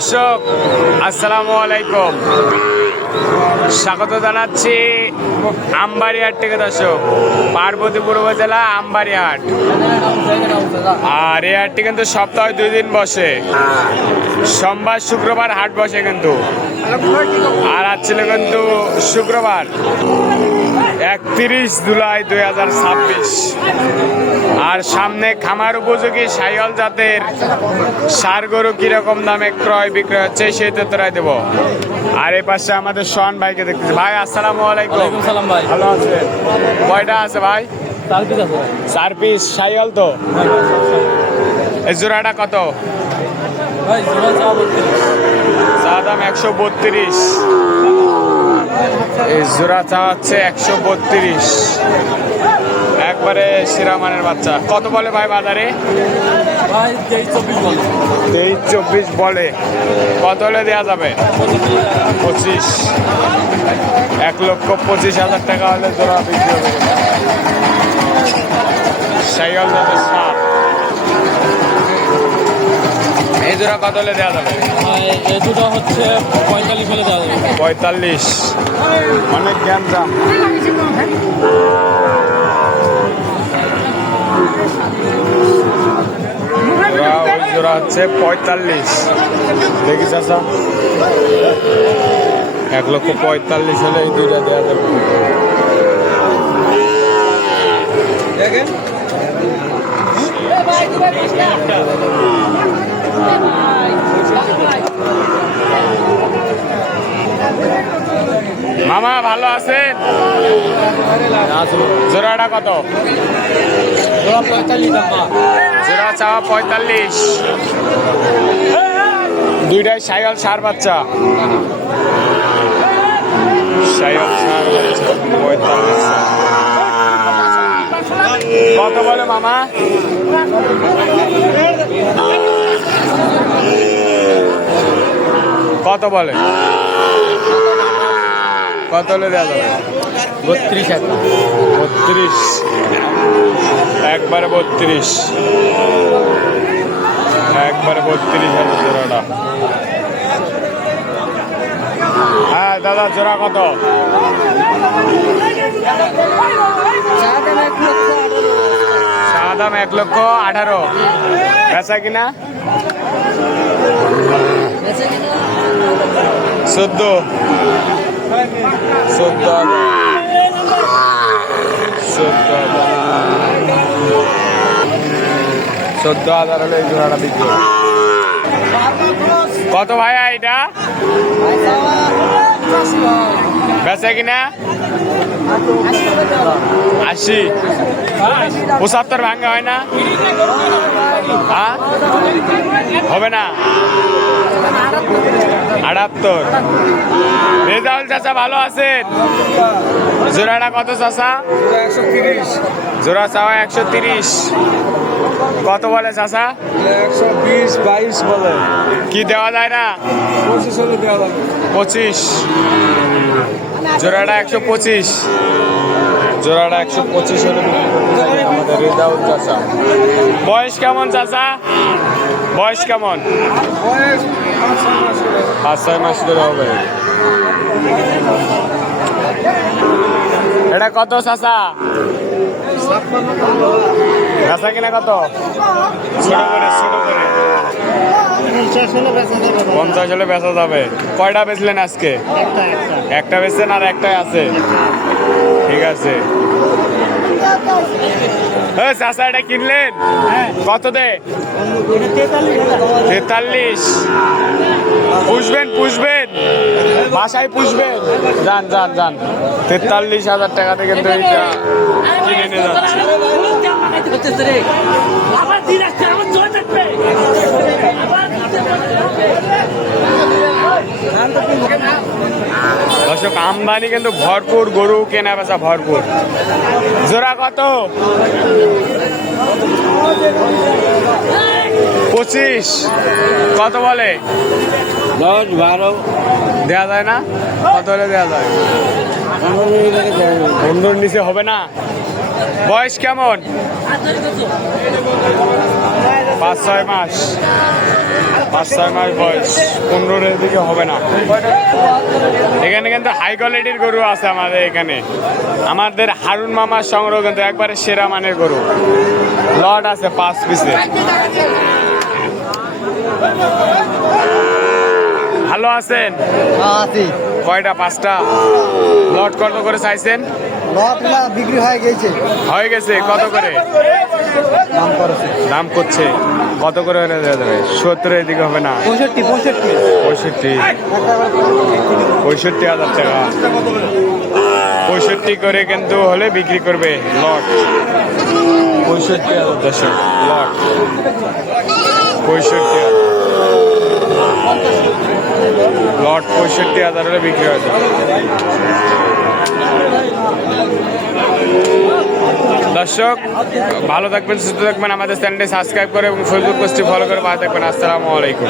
দর্শক আসসালামু আলাইকুম, স্বাগত জানাচ্ছি আমবাড়িহাট থেকে। দর্শক পার্বতীপুর উপজেলা আমবাড়িহাট, আর এই হাটটি কিন্তু সপ্তাহে 2 দিন বসে, সোমবার শুক্রবার হাট বসে কিন্তু। আর আজ ছিল কিন্তু শুক্রবার 31 জুলাই 2026। আর সামনে খামার উপযোগী সাইওয়াল জাতের ষাঁড় গরু কিরকম দামে ক্রয় বিক্রয় হচ্ছে সেই তথ্যটাই দেবো। আর এই পাশে আমাদের সোহান ভাইকে দেখতেছি। ভাই আসসালামু আলাইকুম। সালাম ভাই, ভালো আছেন? কয়টা আছে ভাই? 4 পিস সাইওয়াল তো। এই জোড়াটা কত? চা দাম 132। এই জোড়া চা হচ্ছে 132, একবারে শিরামানের বাচ্চা। কত বলে ভাই বাজারে? 23-24 বলে। কত হলে দেওয়া যাবে? 25। 1,25,000 টাকা হলে জোড়া বিক্রি হবে। সাইকেল জাতের সার এই জোড়া কত হলে দেওয়া যাবে? এই দুটো হচ্ছে 45 হলে দেওয়া যাবে। 45, অনেক জ্ঞান দাম। জোড়া হচ্ছে 45। দেখি চাচা, 1,45,000 হলে এই দুইটা দেওয়া যাবে। দেখেন মামা, ভালো আছেন? জোড়াটা কত? জোড়া চাওয়া 45। দুইটাই সাইওয়াল ষাঁড় বাচ্চা। সাইওয়াল ষাঁড় বাচ্চা 45। কত বলে মামা? কত বলে? কত হলে দেওয়া যাবে? 32। একবারে 32, একবারে 32,000 জোড়াটা। হ্যাঁ দাদা, জোড়া কত? চা দাম 1,18,000। বেচা কিনা 14,000। 14,000 হলে এই জোড়াটা বিক্রি হবে। কত ভাইয়া এটা? বেচা কিনা 80। 75 ভাঙ্গা হয় না? হ্যাঁ, হবে না? 78। রেজাউল চাচা, ভালো আছেন? জোড়াটা কত চাচা? 130। জোড়া চাওয়া 130। কত বলে চাচা? 120-22 বলে। কি দেওয়া যায় না? 25 হলে দেওয়া যাবে। 25। জোড়াটা 125। জোড়াটা 125 হলে আমাদের রেজাউল চাচা। বয়স কেমন চাচা? বয়স কেমন? 5-6 মাস ধরে হবে। এটা কত চাচা? বেচা কিনা কত? ছোট করে 50 হলে বেচা যাবে। কয়টা বেচলেন আজকে? একটা বেচছেন, আর একটাই আছে। ঠিক আছে। চাচা, এটা কিনলেন কত দে? 43। পুষবেন বাসায় পুষবেন? যান যান যান। 43,000 টাকাতে কিন্তু এইটা কিনে নিয়ে যাচ্ছে। দর্শক, আমদানি কিন্তু ভরপুর, গরু কেনা বেচা ভরপুর। জোড়া কত? 25। কত বলে? 10-12 দেওয়া যায় না? কত হলে দেওয়া যায়? 15 15 নিচে হবে না? বয়স কেমন? 5-6 মাস। 5-6 মাস বয়স, 15-এর দিকে হবে না। এখানে কিন্তু হাই কোয়ালিটির গরু আছে আমাদের এখানে। আমাদের হারুন মামার সংগ্রহ কিন্তু একবারে সেরা মানের গরু। লট আছে 5 পিসে। ভালো আছেন? আছি কয়টা? 5টা। লট কত করে চাইছেন? লটগুলা বিক্রি হয়ে গেছে, হয়ে গেছে। কত করে দাম করেছে দাম করছে? কত করে হলে দেওয়া যাবে? 70-এর দিকে হবে না? 65 65,000 টাকা। 65 করে কিন্তু হলে বিক্রি করবে লট। 65,000 দর্শক লট। 65,000 লট। 65,000 হলে বিক্রি হয়ে যাবে। দর্শক ভালো থাকবেন, সুস্থ থাকবেন, আমাদের চ্যানেলটি সাবস্ক্রাইব করে এবং ফেসবুক পেজটি ফলো করে পাশে থাকবেন। আসসালামু আলাইকুম।